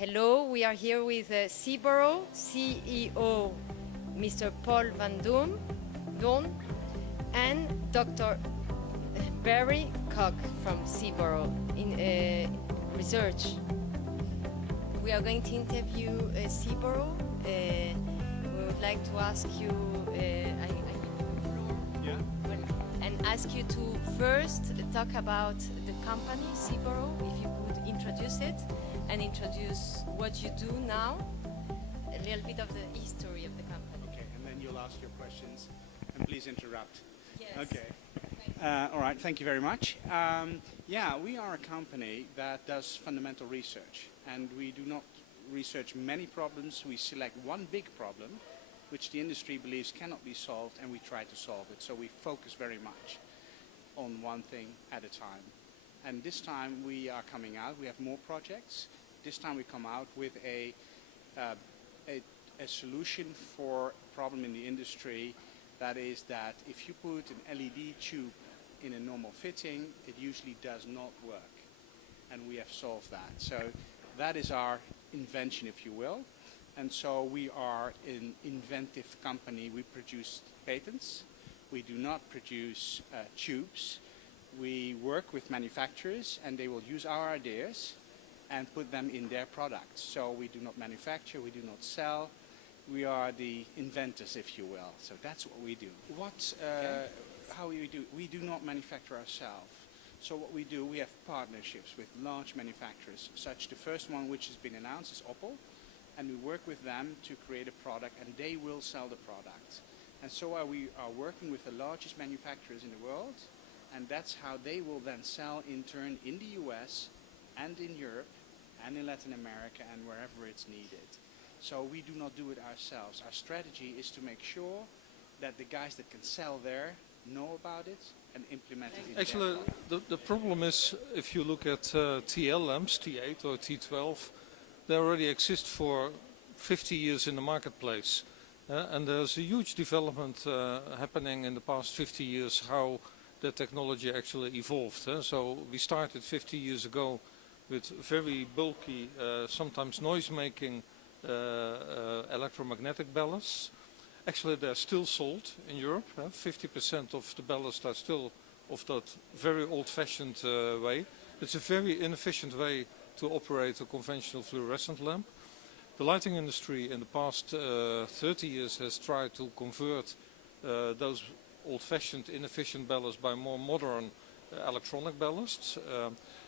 Hello, we are here with Seaborough CEO, Mr. Paul van Doorn, and Dr. Barry Kock from Seaborough in research. We are going to interview Seaborough. We would like to ask you, and ask you to first talk about the company Seaborough, if you could introduce it and introduce what you do now, a little bit of the history of the company. Okay, and then you'll ask your questions, and please interrupt. Yes. Okay. All right, thank you very much. Yeah, we are a company that does fundamental research, and we do not research many problems. We select one big problem, which the industry believes cannot be solved, and we try to solve it. So we focus very much on one thing at a time. And this time we are coming out, we have more projects. This time we come out with a solution for a problem in the industry. That is that if you put an LED tube in a normal fitting, it usually does not work. And we have solved that. So that is our invention, if you will. And so we are an inventive company. We produce patents. We do not produce tubes. We work with manufacturers, and they will use our ideas and put them in their products. So we do not manufacture, we do not sell. We are the inventors, if you will. So that's what we do. How we do? We do not manufacture ourselves. So what we do, we have partnerships with large manufacturers, such the first one which has been announced is Opel, and we work with them to create a product, and they will sell the product. And so we are working with the largest manufacturers in the world, and that's how they will then sell in turn in the US and in Europe and in Latin America and wherever it's needed. So we do not do it ourselves. Our strategy is to make sure that the guys that can sell there know about it and implement it. Actually, the problem is, if you look at TL lamps, T8 or T12, they already exist for 50 years in the marketplace. And there's a huge development happening in the past 50 years, how the technology actually evolved. So we started 50 years ago with very bulky, sometimes noise-making electromagnetic ballasts. Actually, they're still sold in Europe. 50% of the ballasts are still of that very old-fashioned way. It's a very inefficient way to operate a conventional fluorescent lamp. The lighting industry in the past 30 years has tried to convert those old-fashioned inefficient ballasts by more modern electronic ballasts.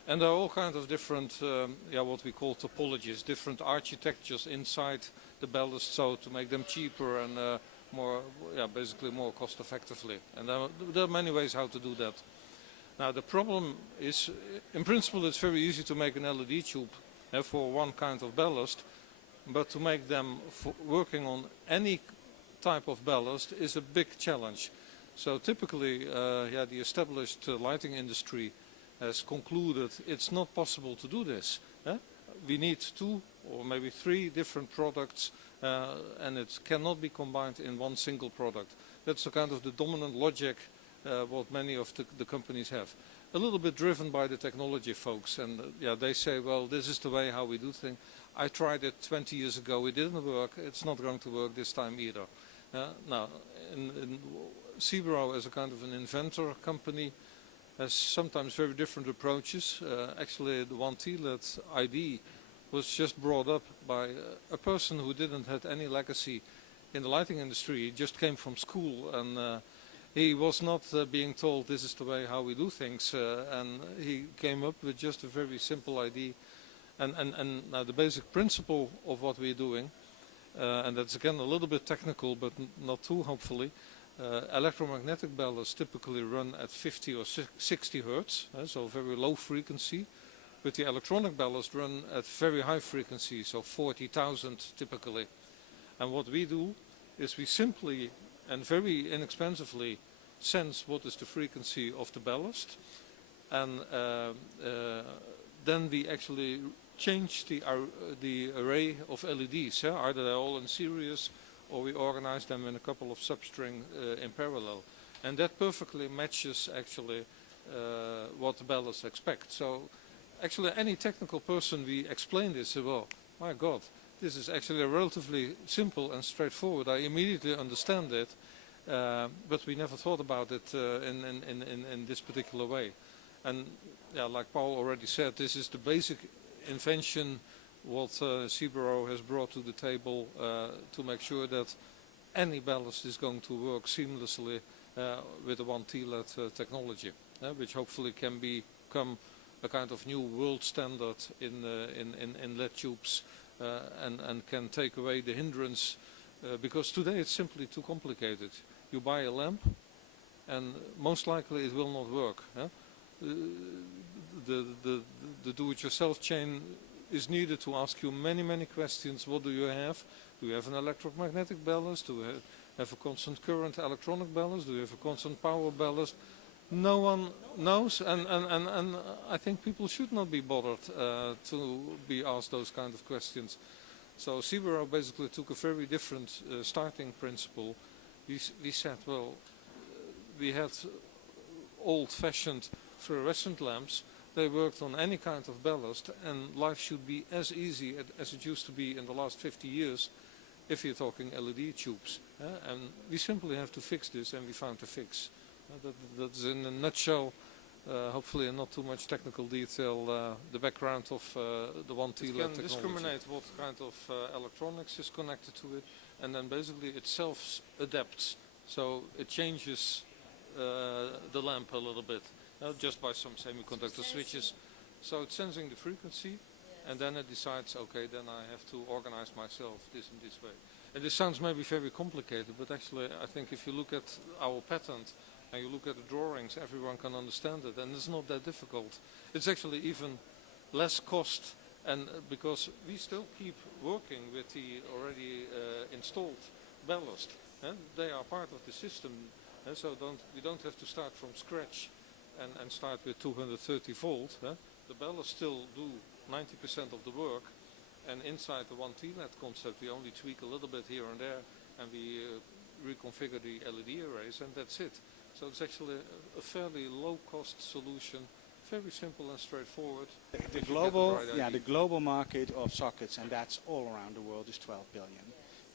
And there are all kinds of different, what we call topologies, different architectures inside the ballast, so to make them cheaper and basically more cost effectively. And there are many ways how to do that. Now the problem is, in principle it's very easy to make an LED tube for one kind of ballast, but to make them working on any type of ballast is a big challenge. So typically the established lighting industry has concluded it's not possible to do this. We need 2 or maybe 3 different products and it cannot be combined in one single product. That's the kind of the dominant logic what many of the companies have. A little bit driven by the technology folks, and they say, well, this is the way how we do things. I tried it 20 years ago, it didn't work, it's not going to work this time either. Now, in Seaborough as a kind of an inventor company has sometimes very different approaches. Actually, the 1T-LED ID was just brought up by a person who didn't have any legacy in the lighting industry. He just came from school, and he was not being told this is the way how we do things, and he came up with just a very simple idea. And now the basic principle of what we're doing, and that's again a little bit technical, but not too hopefully. Electromagnetic ballasts typically run at 50 or 60 hertz, so very low frequency. But the electronic ballasts run at very high frequency, so 40,000 typically. And what we do is we simply and very inexpensively sense what is the frequency of the ballast, and then we actually change the array of LEDs. Either they're all in series, or we organize them in a couple of substring in parallel, and that perfectly matches actually what the ballasts expect. So actually any technical person we explain this, well, my God, this is actually relatively simple and straightforward. I immediately understand it, but we never thought about it in this particular way. And yeah, like Paul already said, this is the basic invention what Seaborough has brought to the table to make sure that any ballast is going to work seamlessly with the 1 TLED technology, which hopefully can become a kind of new world standard in LED tubes and can take away the hindrance, because today it's simply too complicated. You buy a lamp and most likely it will not work. The do-it-yourself chain is needed to ask you many questions. What do you have? Do you have an electromagnetic ballast? Do you have a constant current electronic ballast? Do you have a constant power ballast? No one knows, and I think people should not be bothered to be asked those kind of questions. So Seaborough basically took a very different starting principle. We said, well, we had old-fashioned fluorescent lamps. They worked on any kind of ballast, and life should be as easy as it used to be in the last 50 years if you're talking LED tubes. And we simply have to fix this, and we found a fix. That's in a nutshell, hopefully in not too much technical detail, the background of the 1 TLED technology. It can discriminate what kind of electronics is connected to it, and then basically it self-adapts. So it changes the lamp a little bit, just by some semiconductor switches. So it's sensing the frequency, and then it decides, okay, then I have to organize myself this and this way. And this sounds maybe very complicated, but actually I think if you look at our patent, and you look at the drawings, everyone can understand it, and it's not that difficult. It's actually even less cost, and because we still keep working with the already installed ballast. They are part of the system, so we don't have to start from scratch and start with 230 volt. The ballast still do 90% of the work, and inside the 1 TLED concept we only tweak a little bit here and there, and we reconfigure the LED arrays, and that's it. So it's actually a fairly low-cost solution, very simple and straightforward. The global market of sockets, and that's all around the world, is 12 billion.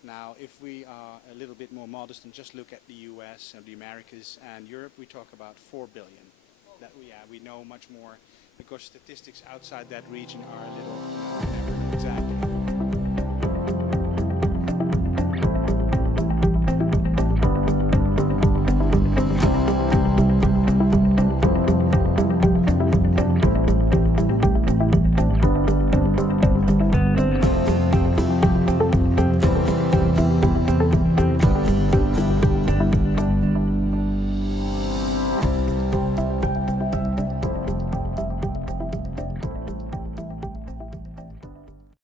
Now, if we are a little bit more modest and just look at the US and the Americas and Europe, we talk about 4 billion. That we know much more, because statistics outside that region are a little